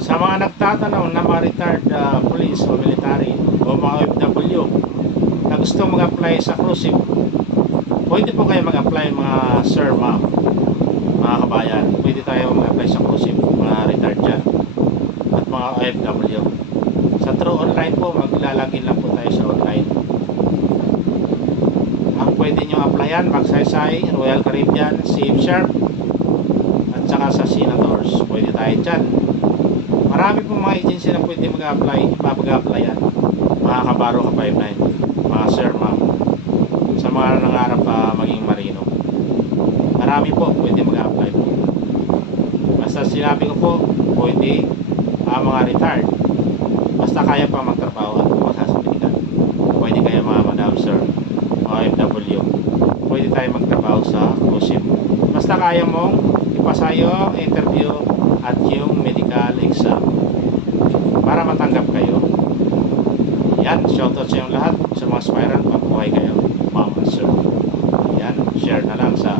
Sa mga nagtatanong na mga retired police o military o mga OFW na gusto mag-apply sa cruise ship, pwede po kayo mag-apply mga sir, ma'am, mga kabayan. Pwede tayo mag-apply sa cruise ship, mga retired dyan at mga OFW. Sa true online po, maglalagin lang po tayo sa online. Ang pwede nyo applyan, Magsaysay, Royal Caribbean, Safe Sharp, at saka sa Senators. Pwede tayo dyan. Marami pong mga agency na pwede mag-apply, mapag-applyan. Mga kabaro ka 59, mga sir, ma'am, sa mga nangarap maging marino. Marami po pwede mag-apply po. Basta sinabi ko po, pwede mga retired. Basta kaya pa magtrabaho at magsasabitan. Pwede kayo mga madam, sir, mga OFW. Pwede tayo magtrabaho sa cruise ship. Basta kaya mong ipasa yung interview at yung medical exam para matanggap kayo. Yan, shoutout sa inyong lahat, sa mga aspirant, mabuhay kayo, ma'am and sir. Yan, share na lang sa